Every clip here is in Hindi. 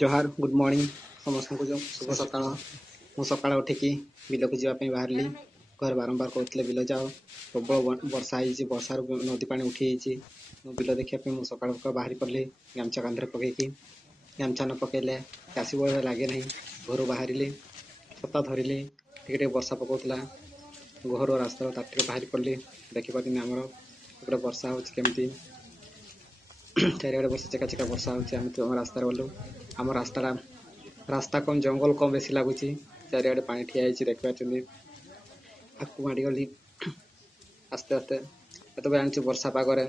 जोहार गुड मॉर्निंग समस्त को जो शुभ सकाळ मु सकाळ उठिकी बिल को जावाई बाहर घर बारंबार कहते बिल जाओ प्रबल वर्षा हो वर्षार नदी पा उठी बिल देखा मुझे सका बाहरी पड़े गामछा कांधे पकईकी गामछा न पकड़े चाषी बल लगे ना घर बाहर छता धरली टे वर्षा पकाला घर रास्ता ताटे बाहरी पड़े देखिपारे आमर वर्षा होमती चारिड़े वर्षा चेका चेका वर्षा हो रास्ता गलु आम रास्ता कम जंगल कम बेसी लगुच चारिड़े पा ठिया देखिए आगे माड़ गली आस्ते आस्ते तो जानी वर्षा पागे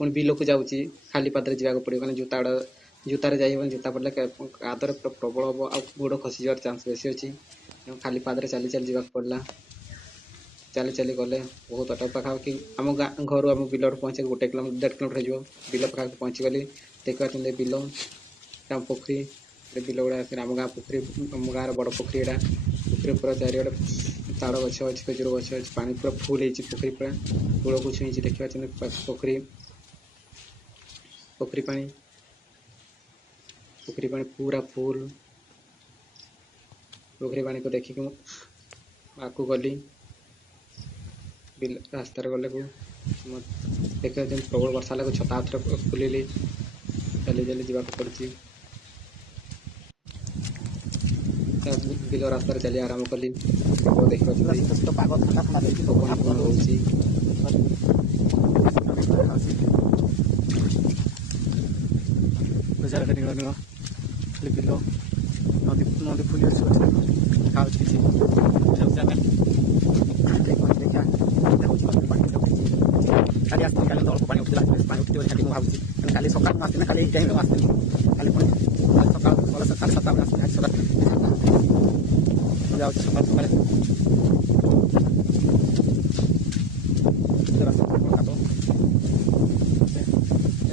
पुणी बिल को जाऊँगी खाली पादे जावाक पड़ो मैंने जूतार जाइए जूता पड़े कादर प्रबल हम आ गोड़ खसी जार चांस बेसी अच्छी खाली पादे चली चली जावाक पड़ा चली चली गले बहुत अट पाखापाखि आम घर आम बिल पहुँचे 1 किलोमीटर 1.5 किलोमीटर हो बिल पाखा पहुँची गली देखिए बिल आम पोखरी बिल गुड़ा आम गाँ पोखरी आम गाँव बड़ पोखरी एटा पोखरी पूरा चारिड़े ताड़ गछ अच्छी खजूर गछ अच्छी पानी पूरा फुल हो पोखरी पूरा कूल को छुई देखिए पोखरी पोखरी पानी पूरा फुल पोखरी पानी को देखिक आगे गली बिल रास्तार गले को देखिए प्रबल वर्षा लगे छता खुलली चली चली जावाक पड़ी बिल रास्तार चली आराम कली देखिए पाग बिल नदी नदी फुल खाली आसती काली अल्प पानी उठा पानी उठी खाली मुझे भावी काली सका आसती खाली टाइम आसती खाली पुणी सका साढ़े 7 बजे आसती सका जाऊँ सका सका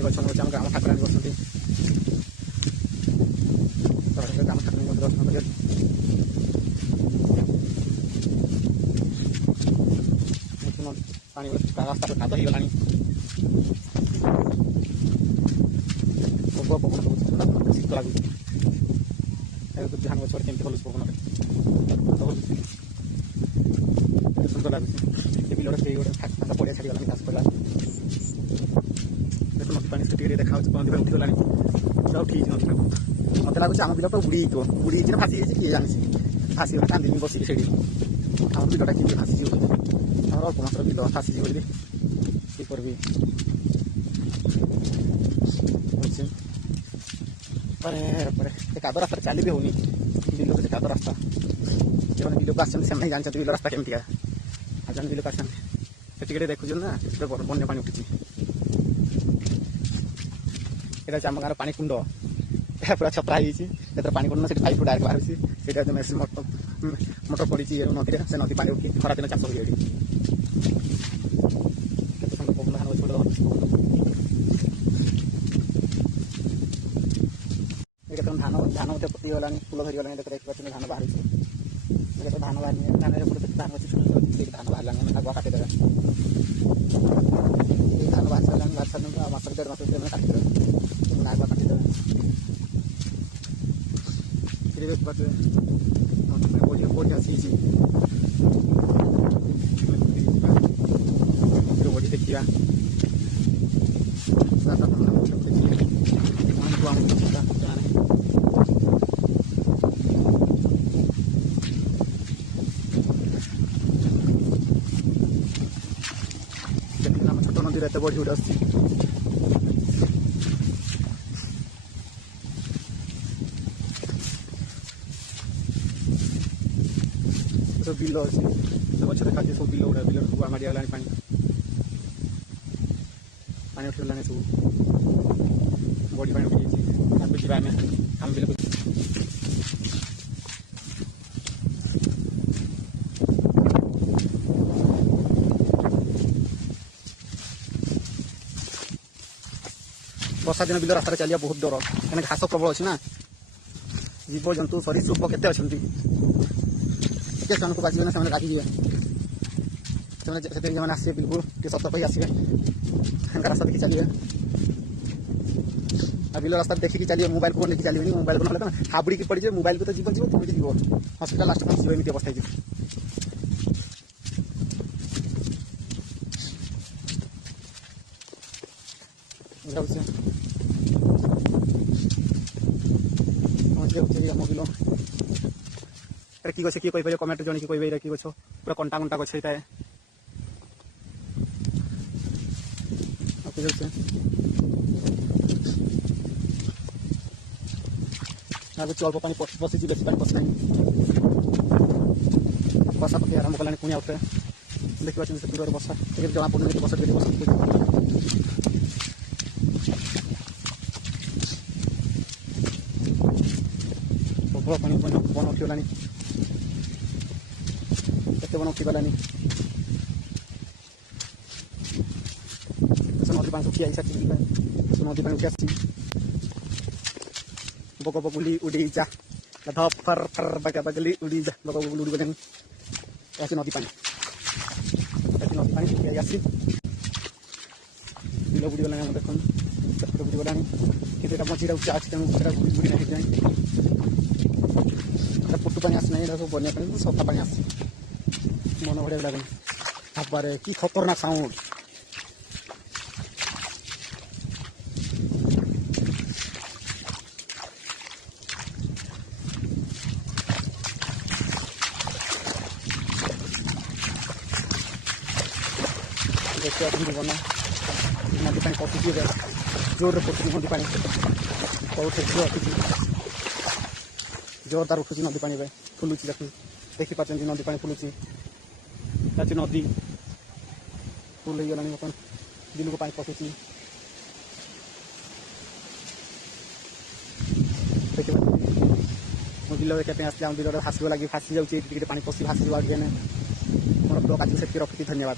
गच गच आम ग्राम ठाकुराणी बसती ग्राम ठाकुराणी दर्शन कर पानी रास्ता काद हो गला पवन शीत लगुच धान गच केमती हलुच पवन सुंदर लगुच बिल गोटे पड़िया छाड़गला चाष कला देख नदी पानी से देखा नदी उठीगला पूरा उठी नदी मत लगुच आम बिल बुड़ी फासी किए जानी फासी कांदी बस से आम बिलटा कि फासी अल्प मात्र बिल फासी भी काद रास्ता चली भी होनी बिल को काद रास्ता जो बिल को आसते से जानते बिल रास्ता केमती आज बिल को आसते टे देखुन ना बन्या पानी उठी यहाँ आम गाँव पानी कुंड यह पूरा छपरा हो पानी कुंड से पाइप डायरेक्ट बाहर मेसीन मोटर पड़ी नदी से नदी पानी उठी खरा दिन चाष हुए धान धान मत पतिगला फूल धरीगला देखिए धान बाहर धान बाहर धान धान अच्छी धान बाहर आगुआ काटिदे धान बाहर सारे बाहर सारे मस 1.5 मास काटिदे आगुआ काटिदे देखिए बढ़ी आसी बढ़ी देखा छोट नदी एत बढ़ी गुट आस सब बिल अच्छी गच देखा सब बिल गुड़ा बिल सब माड़ी गला पानी पानी उठीगला सब बड़ी पानी उठी जाए आम बिल वर्षा दिन बिल रास्ता चलिए बहुत डर क्या घास प्रबल अच्छी ना जीव जंतु सरीसृप केते अच्छा को बाजिए ना रागिए से आसे बिल्कुल सतर्क ही आसवे रास्ता देखिए चलिए बिल रास्ता देखिए चलिए मोबाइल को लेकिन चलिए मोबाइल को ना हाबुड़ी की पड़े मोबाइल को तो जीवन जीव तुम जीव हस्पिटाल लास्ट जीव एमती अवस्था आम बिल कि गछ किए कहीपर कमेंट जन कि कहे कि गछ पूरा कंटा कंटा गछ ये आगे अल्प पानी पशि बेस पानी पशना बसा पकड़ आरंभ कला पुणी आउटे देखा से दूर बसा जना पड़े बसा प्रबल पानी बन उठीगलानी केते बन उठीगलानी नदी पानी सुखी आई सारी नदी पानी उठी आसी बग बगुली उड़ी जा फर फर बगा बगली उड़ी जा बग बगुली उड़ी गलानी ऐसे नदी पानी उठी आसी बिल बुड़ी गलानी देख बुड़ी गलानी कि मझीरा उच्चा अच्छी तेणु बुड़ी ना जाए पुटु पानी आसना ये सब बनिया पानी सफा पानी आस मन बढ़िया लगे हबारे कि खतरनाक साउंड देखिए बना नदी पानी पशुची जोर पशुची नदी पानी जोरदार उठुची नदी पानी फुलुची देखी पार्टी नदी पानी फुलुची नदी फुल हो गला बर्तमान बिल को पानी पशुची देखिए मो बिल देखा आस बिल भाषा लगे भासी जाऊँगी पानी पशि भासी आगे मोर ब्लॉग आज से रखी धन्यवाद।